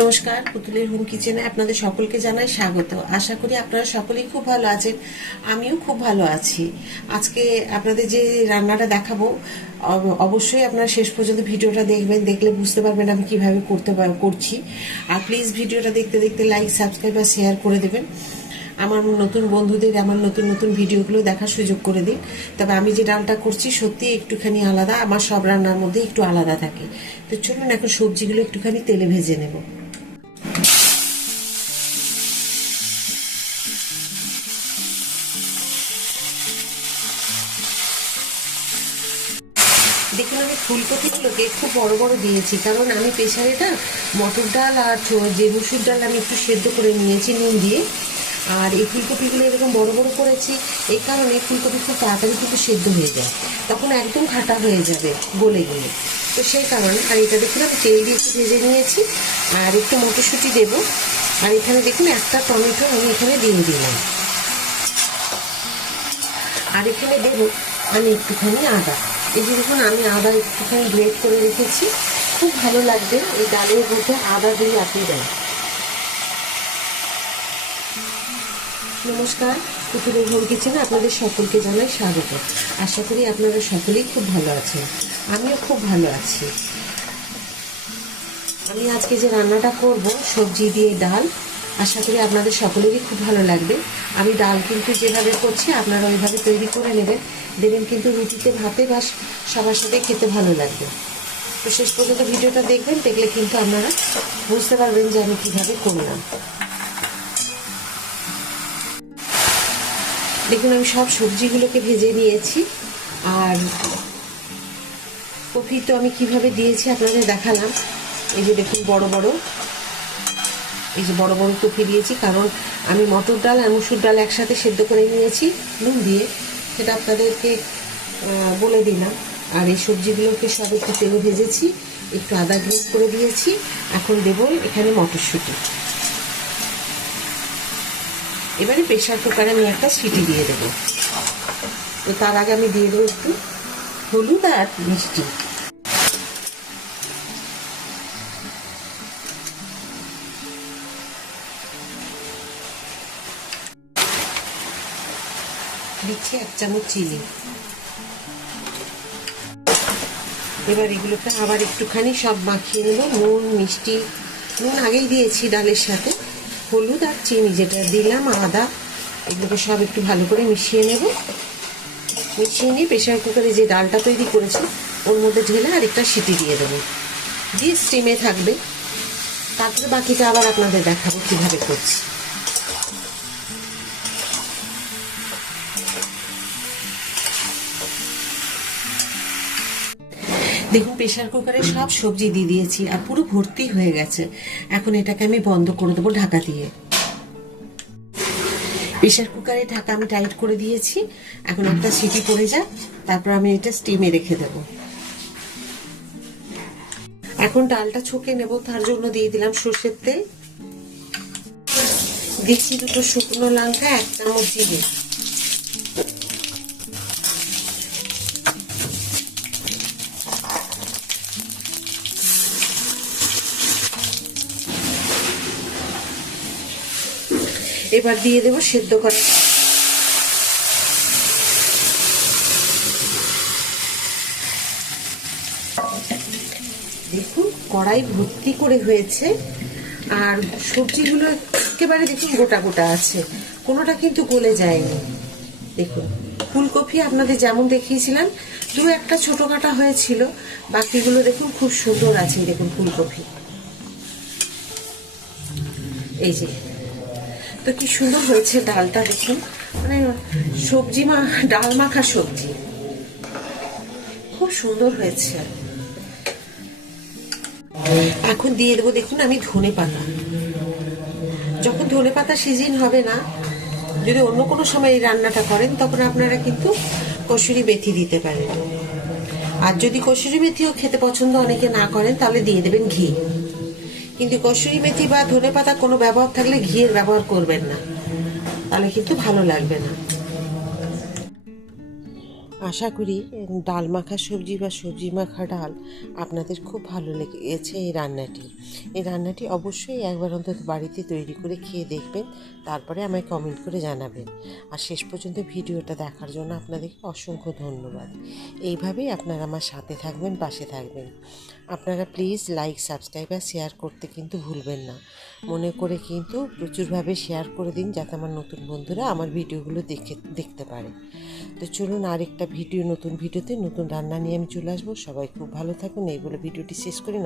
নমস্কার, পুতুলের হোম কিচেনে আপনাদের সকলকে জানাই স্বাগত। আশা করি আপনারা সকলেই খুব ভালো আছেন। আমিও খুব ভালো আছি। আজকে আপনাদের যে রান্নাটা দেখাবো, অবশ্যই আপনারা শেষ পর্যন্ত ভিডিওটা দেখবেন। দেখলে বুঝতে পারবেন আমি কিভাবে করছি। আর প্লিজ ভিডিওটা দেখতে দেখতে লাইক, সাবস্ক্রাইব আর শেয়ার করে দেবেন। আমার নতুন বন্ধুদের আমার নতুন নতুন ভিডিওগুলো দেখার সুযোগ করে দিন। তবে আমি যে ডালটা করছি সত্যি একটুখানি আলাদা, আমার সব রান্নার মধ্যে একটু আলাদা থাকে। তো চলুন এখন সবজিগুলো একটুখানি তেলে ভেজে নেব। দেখুন, আমি ফুলকপিগুলোকে খুব বড় বড় দিয়েছি, কারণ আমি প্রেসারে না মটর ডাল আর যে মুসুর ডাল আমি একটু সেদ্ধ করে নিয়েছি নুন দিয়ে। আর এই ফুলকপিগুলো এরকম বড় বড় করেছি এই কারণে ফুলকপি খুব তাড়াতাড়ি কিন্তু সেদ্ধ হয়ে যায়, তখন একদম খাটা হয়ে যাবে গলে গেলে। তো সেই কারণে। আর এটা দেখুন আমি তেল দিয়ে একটু ভেজে নিয়েছি, আর একটু মটরশুঁটি দেবো। আর এখানে দেখুন একটা টমেটো আমি এখানে দিয়ে দিলাম। আর এখানে দেবো আমি একটুখানি আদা। এই যে দেখুন আমি আদা একটুখানি গ্রেট করে রেখেছি। খুব ভালো লাগবে এই ডালের মধ্যে আদা দিয়ে আপনি দেন। নমস্কার, পুতুলের হোম কিচেনে আপনাদের সকলকে জানাই স্বাগত। আশা করি আপনারা সকলেই খুব ভালো আছেন। আমিও খুব ভালো আছি। আমি আজকে যে রান্নাটা করব সবজি দিয়ে ডাল, আশা করি আপনাদের সকলেরই খুব ভালো লাগবে। আমি ডাল কিন্তু যেভাবে করছি আপনারা ওইভাবে তৈরি করে নেবেন, দেবেন কিন্তু রুটিতে, ভাতে বা সবার সাথে খেতে ভালো লাগবে। তো শেষ পর্যন্ত ভিডিওটা দেখবেন, দেখলে কিন্তু আপনারা বুঝতে পারবেন যে আমি কীভাবে করলাম। দেখুন আমি সব সবজিগুলোকে ভেজে নিয়েছি। আর কপি তো আমি কিভাবে দিয়েছি আপনাদের দেখালাম। এই যে দেখুন বড় বড়, এই যে বড় বড় কপি দিয়েছি, কারণ আমি মটর ডাল আর মুসুর ডাল একসাথে সেদ্ধ করে নিয়েছি নুন দিয়ে, সেটা আপনাদেরকে বলে দিলাম। আর এই সবজিগুলোকে সব একটু তেলে ভেজেছি, একটু আদা গ্রেট করে দিয়েছি। এখন দেবো এখানে মটরশুঁটি। এবারে প্রেশার কুকারে আমি একটা সিটি দিয়ে দেবো। তো তার আগে আমি দিয়ে দেবো একটু হলুদ আর মিষ্টি। দিচ্ছি 1 চামচ চিনি। এবার এগুলোকে আবার একটুখানি সব মাখিয়ে নেব। নুন, মিষ্টি, নুন আগেই দিয়েছি ডালের সাথে, হলুদ আর চিনি যেটা দিলাম, আদা, এগুলোকে সব একটু ভালো করে মিশিয়ে নেব। মিশিয়ে নিয়ে প্রেশার কুকারে যে ডালটা তৈরি করেছি ওর মধ্যে ঢেলে আরেকটা সিটি দিয়ে দেবো, দিয়ে স্টিমে থাকবে। তারপরে বাকিটা আবার আপনাদের দেখাবো কীভাবে করছি। দেখুন প্রেশার কুকারে সব সবজি দিয়ে দিয়েছি আর পুরো ভর্তি হয়ে গেছে। এখন এটাকে আমি বন্ধ করে দেবো ঢাকা দিয়ে। প্রেশার কুকারে ঢাকা আমি টাইট করে দিয়েছি। এখন একটা সিটি পড়ে যায়, তারপর আমি এটা স্টিমে রেখে দেবো। এখন ডালটা ছকে নেব, তার জন্য দিয়ে দিলাম সর্ষের তেল, দিচ্ছি 2টো শুকনো লঙ্কা, 1 চামচ জিরে। এবার দিয়ে দেবো সেদ্ধ করা দেখুন কড়াই ভর্তি করে হয়েছে। আর সবজিগুলো একেবারে দেখুন গোটা গোটা আছে, কোনোটা কিন্তু গলে যায়নি। দেখুন ফুলকপি আপনাদের যেমন দেখিয়েছিলাম 2-1টা ছোট কাটা হয়েছিল, বাকিগুলো দেখুন খুব সুন্দর আছে। দেখুন ফুলকপি, এই যে, তো কি সুন্দর হয়েছে ডালটা। দেখুন মানে সবজি ডাল মাখা সবজি খুব সুন্দর হয়েছে। এখন দিয়ে দেবো দেখুন আমি ধনে পাতা। যখন ধনে পাতা সিজন হবে না, যদি অন্য কোনো সময় এই রান্নাটা করেন, তখন আপনারা কিন্তু কসুরি মেথি দিতে পারেন। আর যদি কসুরি মেথিও খেতে পছন্দ অনেকে না করেন, তাহলে দিয়ে দেবেন ঘি। কিন্তু কসুরি মেথি বা ধনে পাতা কোনো ব্যবহার থাকলে ঘিয়ের ব্যবহার করবেন না, তাহলে কিন্তু ভালো লাগবে না। আশা করি ডাল মাখা সবজি বা সবজি মাখা ডাল আপনাদের খুব ভালো লেগেছে এই রান্নাটি। এই রান্নাটি অবশ্যই একবার অন্তত বাড়িতে তৈরি করে খেয়ে দেখবেন, তারপরে আমায় কমেন্ট করে জানাবেন। আর শেষ পর্যন্ত ভিডিওটা দেখার জন্য আপনাদেরকে অসংখ্য ধন্যবাদ। এইভাবেই আপনারা আমার সাথে থাকবেন, পাশে থাকবেন। আপনারা প্লিজ লাইক, সাবস্ক্রাইব আর শেয়ার করতে কিন্তু ভুলবেন না। মনে করে কিন্তু প্রচুরভাবে শেয়ার করে দিন, যাতে আমার নতুন বন্ধুরা আমার ভিডিওগুলো দেখতে পারে। তো চলুন আরেকটা নতুন ভিডিওতে নতুন রান্না নিয়ে আমি চলে আসবো। সবাই খুব ভালো থাকুন। এই বলে ভিডিওটি শেষ করি।